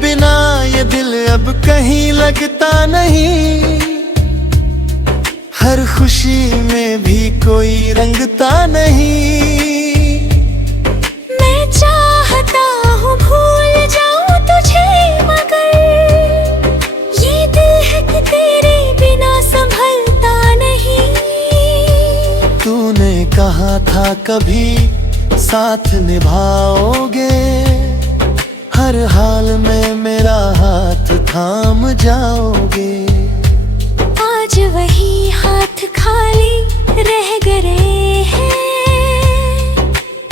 बिना ये दिल अब कहीं लगता नहीं, हर खुशी में भी कोई रंगता नहीं। मैं चाहता हूँ भूल जाऊँ तुझे, मगर ये दिल है कि तेरे बिना संभलता नहीं। तूने कहा था कभी साथ निभाओगे, हर हाल में मेरा हाथ थाम जाओगे। आज वही हाथ खाली रह गए हैं,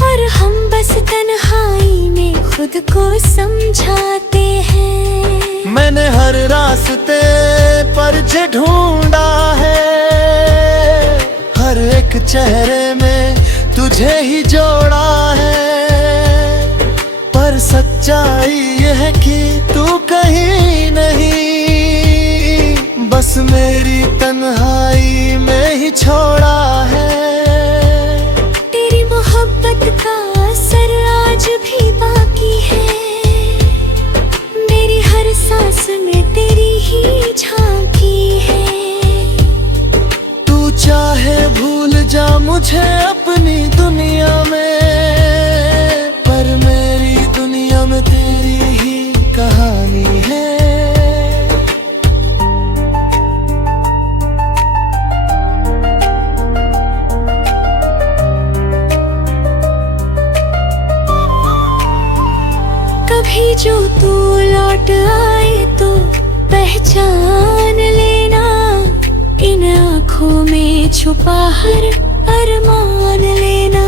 और हम बस तन्हाई में खुद को समझाते हैं। मैंने हर रास्ते पर जे ढूंढा है, हर एक चेहरे में तुझे ही जोड़ा है। पर सच्चाई ये है कि तू कहीं नहीं, बस मेरी तन्हाई में ही छोड़ा है। तेरी मोहब्बत का असर आज भी बाकी है, मेरी हर सांस में तेरी ही झांकी है। तू चाहे भूल जा मुझे अपनी दुनिया में, पर मेरी दुनिया में तेरी ही कहानी है। कभी जो तू लौट आए तो पहचान लेना, इन आँखों में छुपा हर अरमान लेना।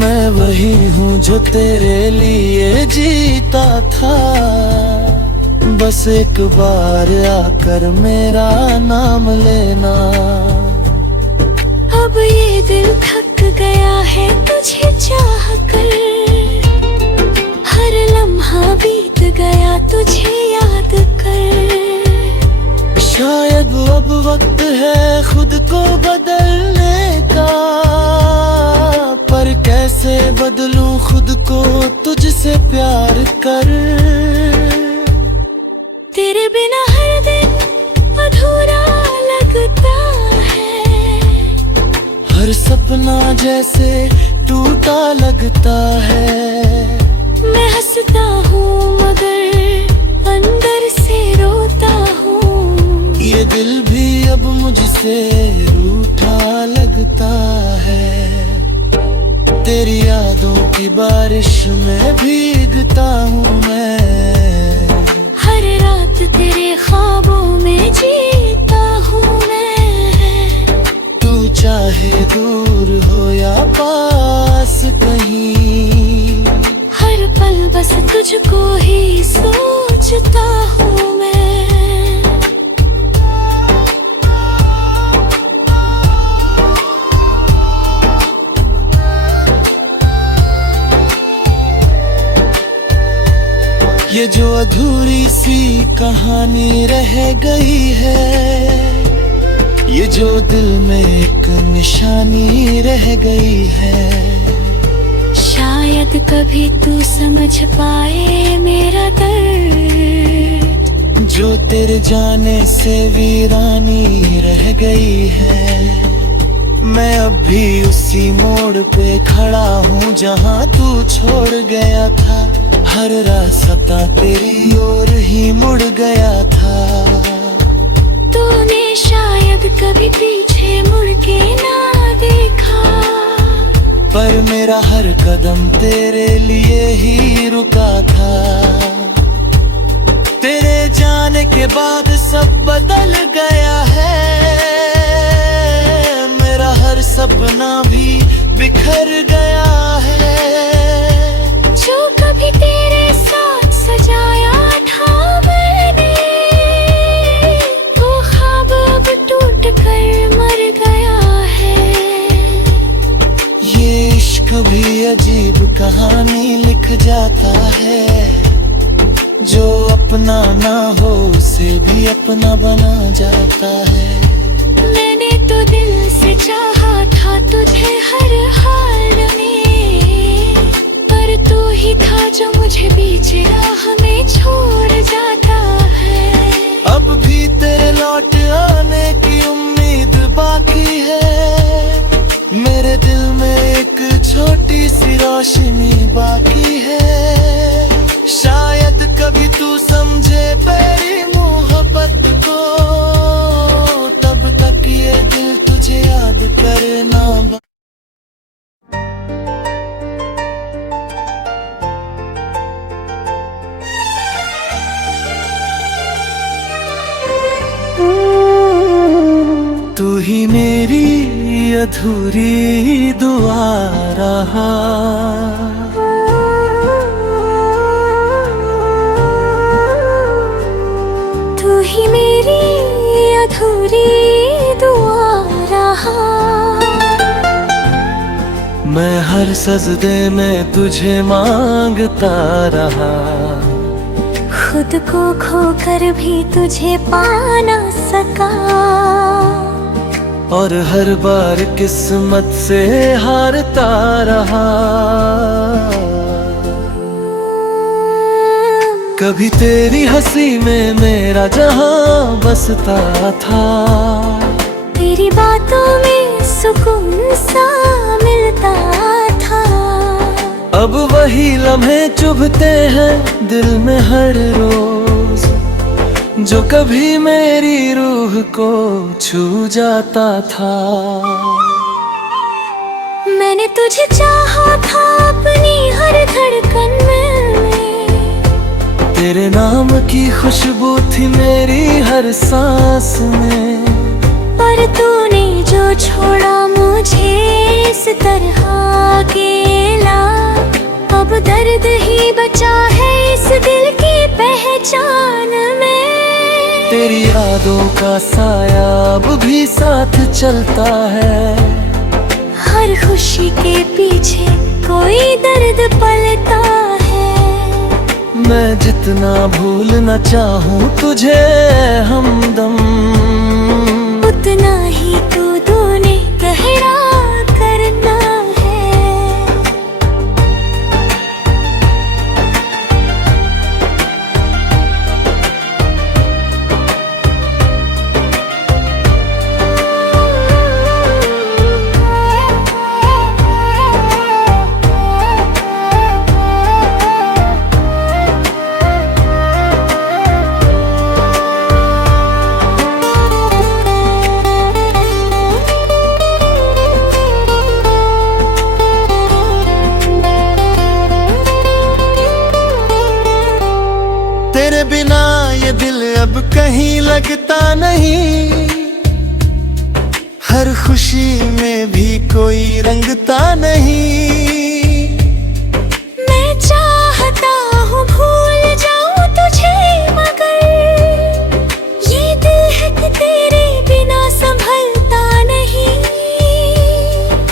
मैं वही हूँ जो तेरे लिए जीता था, बस एक बार आकर मेरा नाम लेना। अब ये दिल थक गया है तुझे चाह कर, हर लम्हा बीत गया तुझे याद कर। शायद अब वक्त है खुद को बदलने का, पर कैसे बदलूं खुद को तुझसे प्यार कर। तेरे बिना हर दिन अधूरा लगता है, हर सपना जैसे टूटा लगता है। मैं हंसता हूँ मगर अंदर से रोता हूँ, ये दिल भी अब मुझसे रूठा लगता है। तेरी यादों की बारिश में भीगता हूँ मैं, हर रात तेरे ख्वाबों में जीता हूँ मैं। तू चाहे दूर हो या पास कहीं, हर पल बस तुझको ही सोचता हूँ मैं। ये जो अधूरी सी कहानी रह गई है, ये जो दिल में एक निशानी रह गई है। शायद कभी तू समझ पाए मेरा दर्द, जो तेरे जाने से वीरानी रह गई है। मैं अब भी उसी मोड़ पे खड़ा हूँ जहाँ तू छोड़ गया था, हर रास्ता तेरी ओर ही मुड़ गया था। तूने शायद कभी पीछे मुड़ के ना देखा, पर मेरा हर कदम तेरे लिए ही रुका था। तेरे जाने के बाद सब बदल गया है, मेरा हर सपना भी बिखर गया है। जो कभी तेरे साथ सजाया था मैंने, वो ख्वाब अब टूट कर मर गया है। ये इश्क भी अजीब कहानी लिख जाता है, जो अपना ना हो उसे भी अपना बना जाता है। मैंने तो दिल से चाहा था तुझे हर हाल में, पर तू ही था जो मुझे बीच राह में छोड़ रोशनी बाकी है। शायद कभी तू समझे मेरी मोहब्बत को, तब तक ये दिल तुझे याद करना। तू ही मेरी अधूरी दुआ रहा, तू ही मेरी अधूरी दुआ रहा। मैं हर सजदे में तुझे मांगता रहा, खुद को खोकर भी तुझे पा ना सका, और हर बार किस्मत से हारता रहा। कभी तेरी हंसी में मेरा जहां बसता था, तेरी बातों में सुकून सा मिलता था। अब वही लम्हे चुभते हैं दिल में हर रोज, जो कभी मेरी रूह को छू जाता था। मैंने तुझे चाहा था अपनी हर धड़कन में, तेरे नाम की खुशबू थी मेरी हर सांस में। पर तूने जो छोड़ा मुझे इस तरह अकेला, अब दर्द ही बचा है इस दिल की पहचान में। तेरी यादों का साया अब भी साथ चलता है, हर खुशी के पीछे कोई दर्द पलता है। मैं जितना भूलना चाहूँ तुझे हमदम, उतना ही तू तूने गहरा करना है। तेरे बिना ये दिल अब कहीं लगता नहीं, हर खुशी में भी कोई रंगता नहीं। मैं चाहता हूँ भूल जाऊँ तुझे, मगर ये दिल है कि तेरे बिना संभलता नहीं।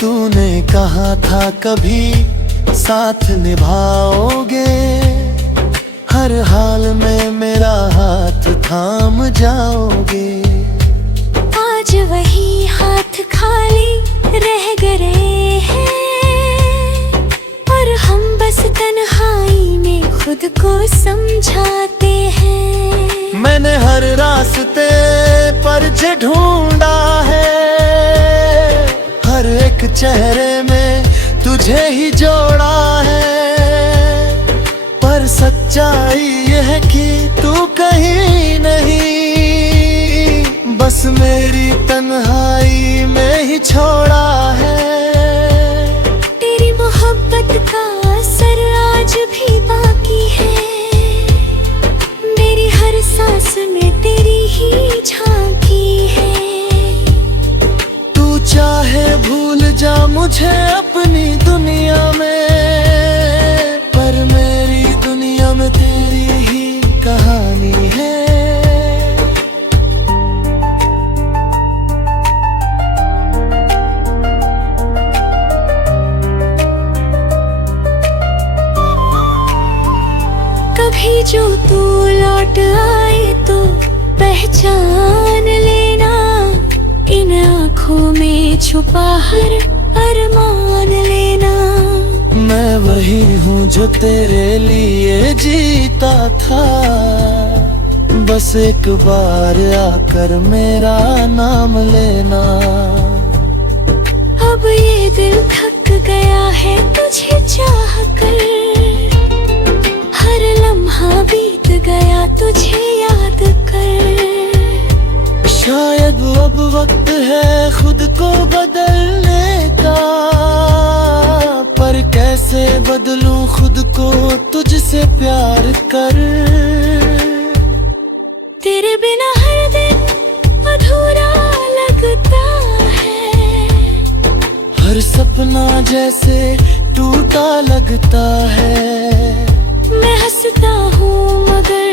तूने कहा था कभी साथ निभाओगे, हर हाल में मेरा हाथ थाम जाओगे। आज वही हाथ खाली रह गए हैं, और हम बस तन्हाई में खुद को समझाते हैं। मैंने हर रास्ते पर जे ढूंढा है, हर एक चेहरे में तुझे ही जोड़ा है। पर सच्चाई ये है कि तू कहीं नहीं, बस मेरी तन्हाई में ही छोड़ा है। तेरी मोहब्बत का असर आज भी बाकी है, मेरी हर सांस में तेरी ही झांकी है। तू चाहे भूल जा मुझे अपनी दुनिया में, पर मेरी दुनिया में तेरी ही कहानी है। कभी जो तू लौट आए तो पहचान लेना, इन आँखों में छुपा हर अरमान लेना। मैं वही हूँ जो तेरे लिए जीता था, बस एक बार आकर मेरा नाम लेना। अब ये दिल थक गया है तुझे चाह कर, हर लम्हा बीत गया तुझे याद कर। शायद अब वक्त है खुद को बदलने का, पर कैसे बदलूं खुद को तुझसे प्यार कर। तेरे बिना हर दिन अधूरा लगता है, हर सपना जैसे टूटा लगता है। मैं हंसता हूँ मगर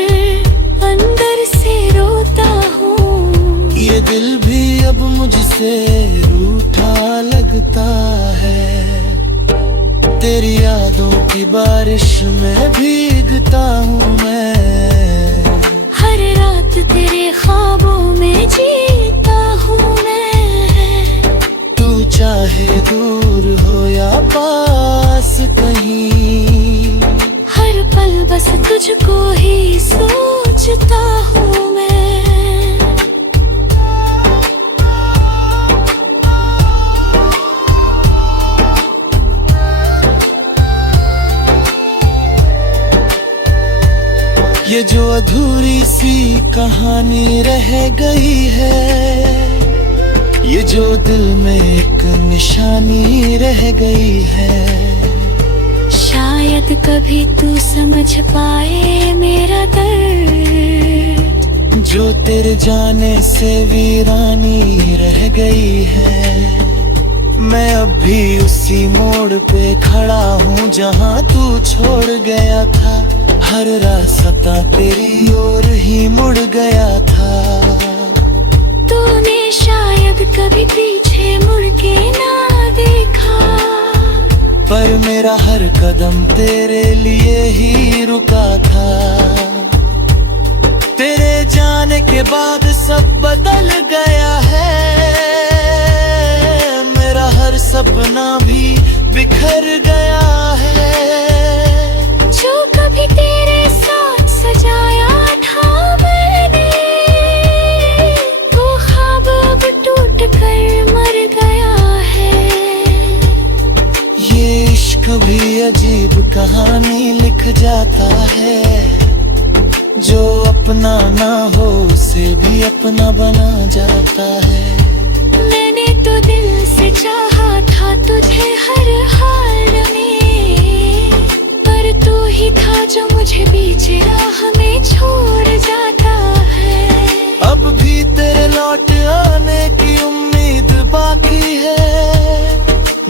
अंदर से रोता हूँ, ये दिल भी अब मुझसे रूठा लगता है। तेरी यादों की बारिश में भीगता हूँ मैं, हर रात तेरे ख्वाबों में जीता हूँ मैं। तू चाहे दूर हो या पास कहीं, हर पल बस तुझको ही सोचता हूँ मैं। ये जो अधूरी सी कहानी रह गई है, ये जो दिल में एक निशानी रह गई है। शायद कभी तू समझ पाए मेरा दर्द, जो तेरे जाने से वीरानी रह गई है। मैं अब भी उसी मोड़ पे खड़ा हूँ जहाँ तू छोड़ गया था, हर रास्ता तेरी ओर ही मुड़ गया था। तूने शायद कभी पीछे मुड़ के ना देखा, पर मेरा हर कदम तेरे लिए ही रुका था। तेरे जाने के बाद सब बदल गया है, मेरा हर सपना भी बिखर गया है। जो कभी तेरे साथ सजाया था मैंने, वो ख्वाब अब टूट कर मर गया है। ये इश्क भी अजीब कहानी लिख जाता है, जो अपना ना हो उसे भी अपना बना जाता है। मैंने तो दिल से चाहा था तुझे हर हाल में, पर तू ही था जो मुझे बीच राह में छोड़ जाता है। अब भी तेरे लौट आने की उम्मीद बाकी है,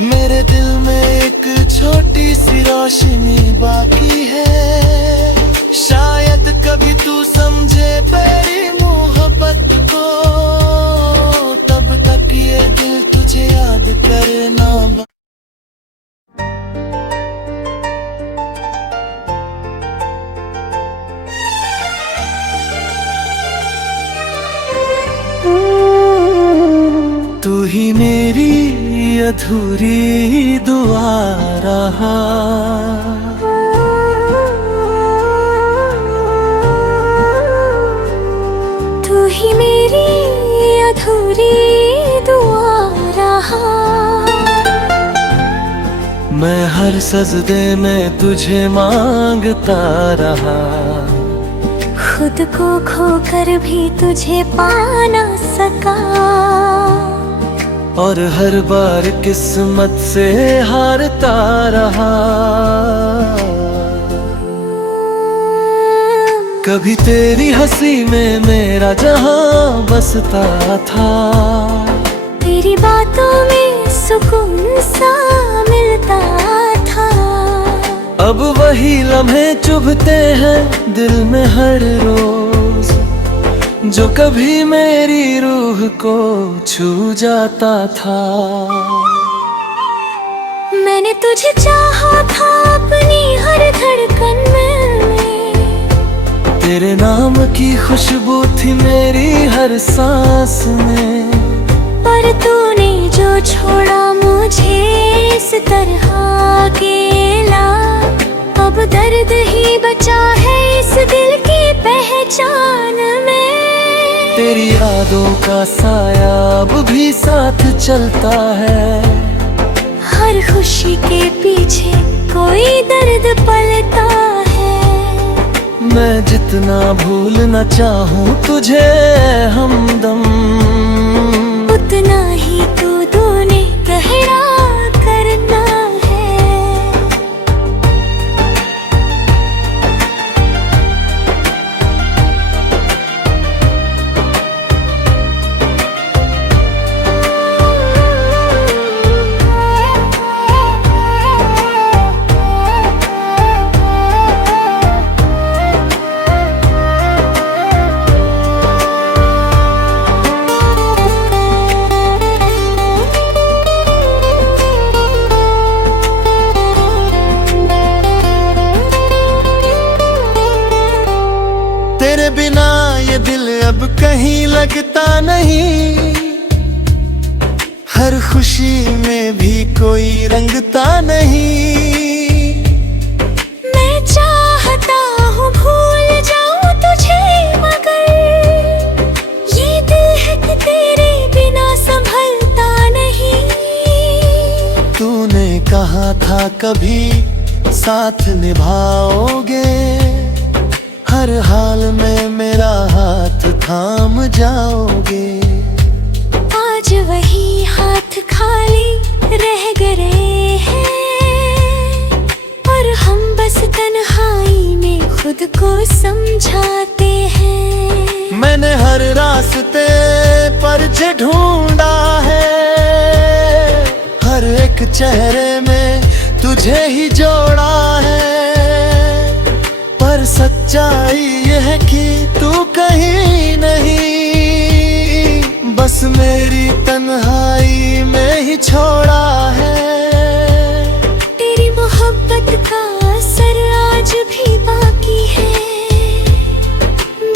मेरे दिल में एक छोटी सी रोशनी बाकी है। शायद कभी तू समझे मेरी मोहब्बत को, तब तक ये दिल तुझे याद करना। तू ही मेरी अधूरी दुआ रहा, तू ही मेरी अधूरी दुआ रहा। मैं हर सजदे में तुझे मांगता रहा, खुद को खोकर भी तुझे पा ना सका, और हर बार किस्मत से हारता रहा। कभी तेरी हंसी में मेरा जहां बसता था, तेरी बातों में सुकून सा मिलता था। अब वही लम्हे चुभते हैं दिल में हर रोज, जो कभी मेरी रूह को छू जाता था। मैंने तुझे चाहा था अपनी हर धड़कन में, तेरे नाम की खुशबू थी मेरी हर सांस में। पर तूने जो छोड़ा मुझे इस तरह अकेला, अब दर्द ही बचा है इस दिल की पहचान में। तेरी यादों का साया अब भी साथ चलता है, हर खुशी के पीछे कोई दर्द पलता है। मैं जितना भूलना चाहूँ तुझे हमदम, उतना ही तू तूने गहरा करना है। तेरे बिना ये दिल अब कहीं लगता नहीं, हर खुशी में भी कोई रंगता नहीं। मैं चाहता हूँ भूल जाऊँ तुझे, मगर ये दिल है कि तेरे बिना संभलता नहीं। तूने कहा था कभी साथ निभाओगे, हर हाल में मेरा हाथ थाम जाओगे। आज वही हाथ खाली रह गए हैं, और हम बस तन्हाई में खुद को समझाते हैं। मैंने हर रास्ते पर जे ढूंढा है, हर एक चेहरे में तुझे ही जोड़ा है। पर सच्चाई ये है कि तू कहीं नहीं, बस मेरी तन्हाई में ही छोड़ा है। तेरी मोहब्बत का असर आज भी बाकी है,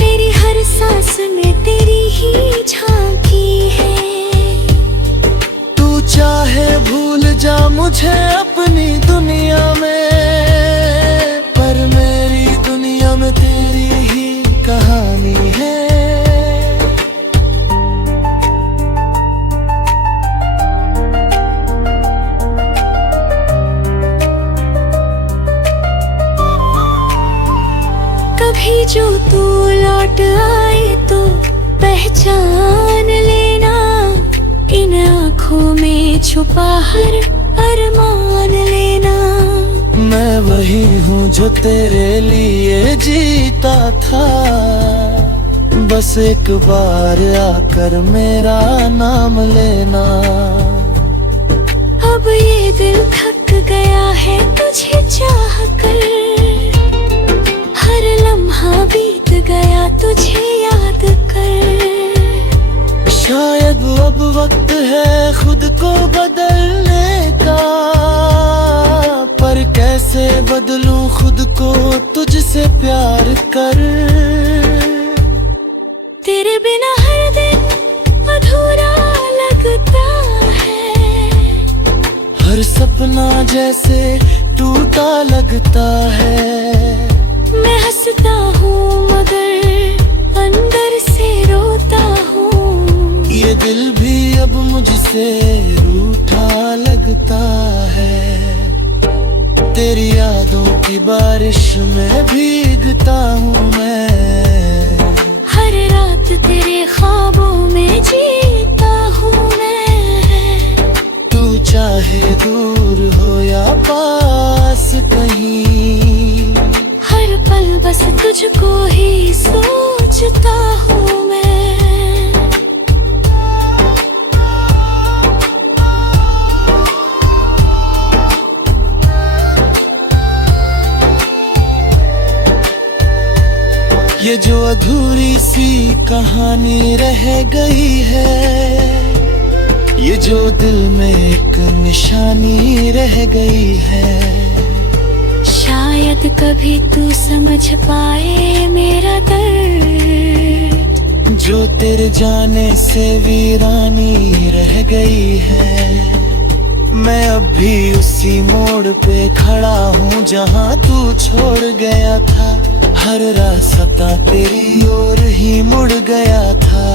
मेरी हर सांस में तेरी ही झांकी है। तू चाहे भूल जा मुझे अपनी दुनिया में, पर मेरी दुनिया में तेरी ही कहानी है। कभी जो तू लौट आए तो पहचान लेना, इन आँखों में छुपा हर अरमान लेना। मैं वही हूँ जो तेरे लिए जीता था, बस एक बार आकर मेरा नाम लेना। अब ये दिल थक गया है तुझे चाह कर, हर लम्हा बीत गया तुझे याद कर। शायद अब वक्त है खुद को बदलने का, पर कैसे बदलूं खुद को तुझसे प्यार कर। तेरे बिना हर दिन अधूरा लगता है, हर सपना जैसे टूटा लगता है। मैं हंसता हूँ मगर अंदर से रोता हूँ, ये दिल भी अब मुझसे रूठा लगता है। तेरी यादों की बारिश में भीगता हूँ मैं, हर रात तेरे ख्वाबों में जीता हूँ मैं। तू चाहे दूर हो या पास कहीं, हर पल बस तुझको ही सोचता हूँ मैं। ये जो अधूरी सी कहानी रह गई है, ये जो दिल में एक निशानी रह गई है। शायद कभी तू समझ पाए मेरा दर्द, जो तेरे जाने से वीरानी रह गई है। मैं अब भी उसी मोड़ पे खड़ा हूँ जहाँ तू छोड़ गया था, हर रास्ता तेरी ओर ही मुड़ गया था।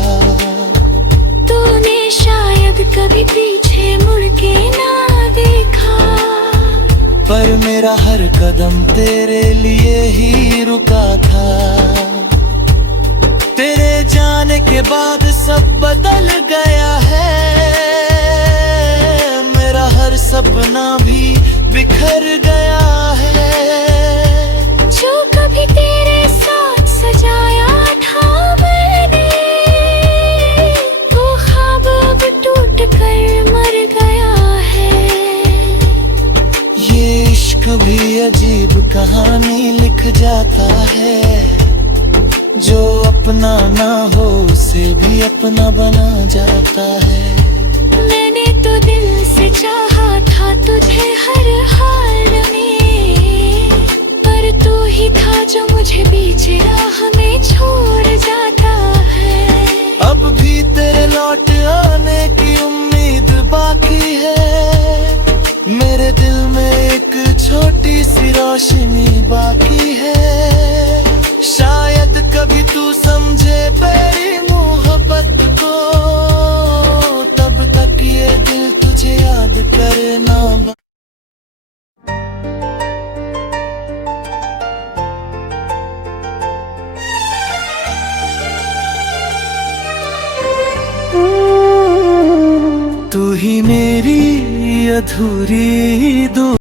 तूने शायद कभी पीछे मुड़ के ना देखा, मेरा हर कदम तेरे लिए ही रुका था। तेरे जाने के बाद सब बदल गया है, मेरा हर सपना भी बिखर गया है। जो कभी तेरे साथ सजाया था मैंने, वो ख्वाब अब टूट कर मर गया है। ये इश्क भी अजीब कहानी लिख जाता है, जो अपना ना हो उसे भी अपना बना जाता है। मैंने तो दिल से चाहा था तुझे हर हाल में, पर तू ही था जो मुझे बीच राह में छोड़ जाता है। अब भी तेरे लौट आने की उम्मीद बाकी है, मेरे दिल में एक छोटी सी रोशनी बाकी है। शायद कभी तू समझे मेरी मोहब्बत को, तब तक ये दिल तुझे याद करना। तू ही मेरी अधूरी